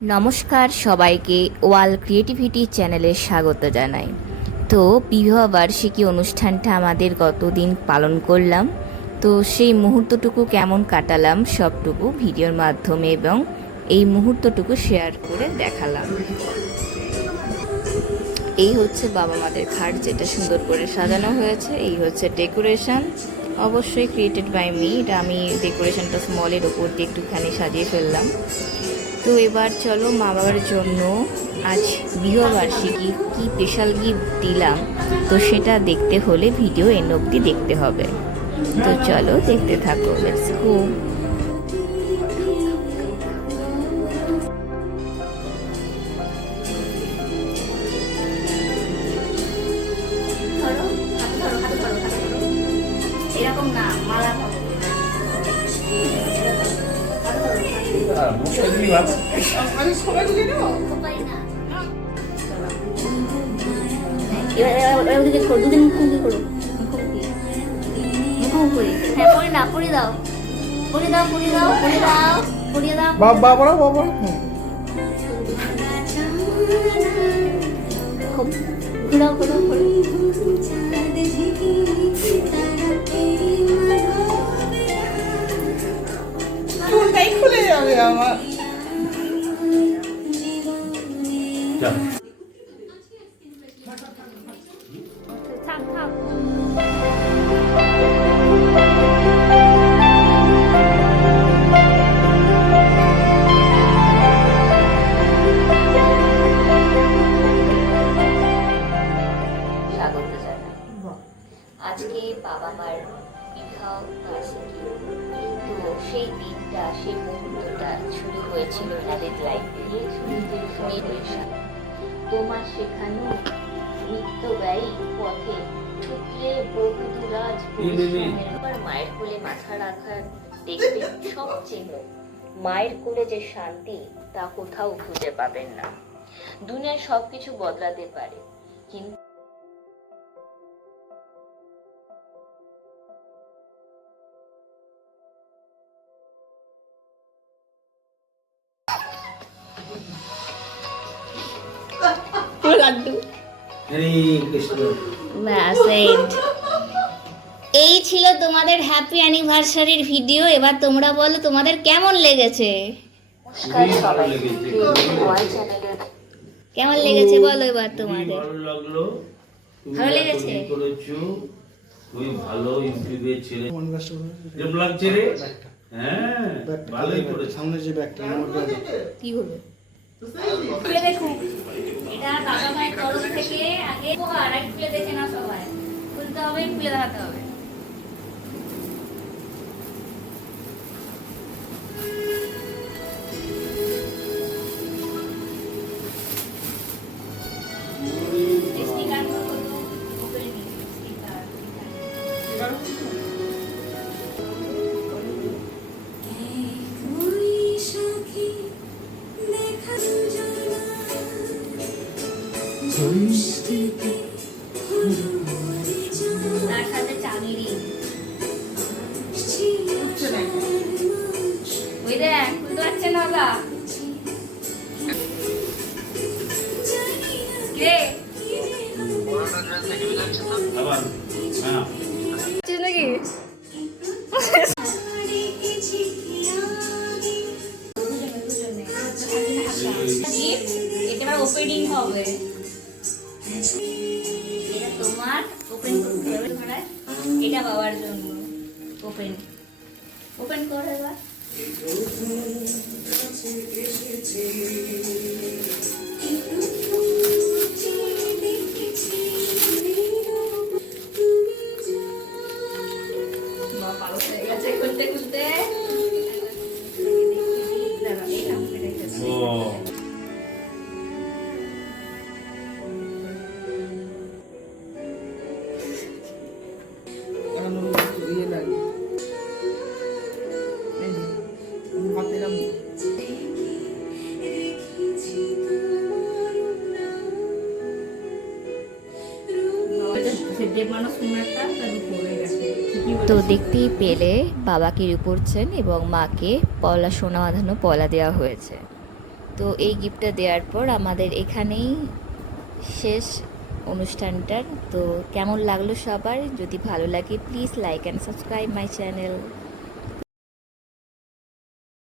নমস্কার সবাইকে ওয়াল ক্রিয়েটিভিটি চ্যানেলে স্বাগত জানাই। তো বিবাহ বার্ষিকী অনুষ্ঠানটা আমাদের গতদিন পালন করলাম। তো সেই মুহূর্তটুকু কেমন কাটালাম সবটুকু ভিডিওর মাধ্যমে এবং এই মুহূর্তটুকু শেয়ার করে দেখালাম। এই হচ্ছে বাবা মাদের খাট, যেটা সুন্দর করে সাজানো হয়েছে। এই হচ্ছে ডেকোরেশন, অবশ্যই ক্রিয়েটেড বাই মি। এটা আমি ডেকোরেশনটা স্মলের ওপর দিয়ে একটুখানি সাজিয়ে ফেললাম। তো এবার চলো মা বাবার জন্য আজ বিবাহবার্ষিকী কি স্পেশাল গিফট দিলাম, তো সেটা দেখতে হলে ভিডিও এন্ড অবধি দেখতে হবে। তো চলো দেখতে থাকো, লেটস গো। এরকম না, মালা দুদিন মুখোমুখি করো, মুখোমুখি। হ্যাঁ, পরে দাও, পরে দাও, পরে দাও, পরে দাও, পরে দাও, পরে দাও। বাবা বাবা খুব ঘুরাও ঘুরাও করে। চুলটাই খুলে যাবে আমার। থাক থাক। স্বাগত জানাই। আজকে বাবা মার বিবাহ বার্ষিকী। তো সেই দিনটা, সেই মুহূর্তটা শুরু হয়েছিল এনাদের লাইফে তোমার শেখানো নিত্যব্যয়ী পথে ছুটলে বহুদূরাজ পরিশ্রমের। মায়ের কোলে মাথা রাখার দেখবে সবচেয়ে মায়ের কোলে যে শান্তি তা কোথাও খুঁজে পাবেন না। দুনিয়ায় সবকিছু বদলাতে পারে, কিন্তু লাড্ডু এই ছিল তোমাদের হ্যাপি অ্যানিভার্সারির ভিডিও। এবার তোমরা বলো তোমাদের কেমন লেগেছে। কেমন লেগেছে বলো এবার তোমাদের। ভালো লেগেছে? খুবই ভালো ইউটিউবে ছেলে যেমন লাগছে রে। হ্যাঁ, ভালোই করেছে। সামনে যে ব্যাগটা কি হলো খুলে দেখো। এটা বাবা মায়ের তরফ থেকে আগে উপহার। আগে খুলে দেখে না সবাই, খুলতে হবে, খুলে দেখাতে হবে। স্টিকার গুলো ওপেন স্টিকার তার সাথে চাঙিরি। ওই দেখ, খুলতে পারছে না ওরা। কে আবার হ্যাঁ নাকি এবার ওপেনিং হবে। এটা তোমার, ওপেন করতে হবে। এটা বাবার জন্য ওপেন ওপেন করে এবার। পাগল হয়ে গেছে খুলতে খুলতে। ও দিয়ে লাগে হাতে তো দেখতেই পেলে বাবাকে রূপোর চেন এবং মাকে পলা সোনা বাঁধানো পলা দেওয়া হয়েছে। তো এই গিফটটা দেওয়ার পর আমাদের এখানেই শেষ অনুষ্ঠানটার। তো কেমন লাগলো সবার? যদি ভালো লাগে please like and subscribe my channel.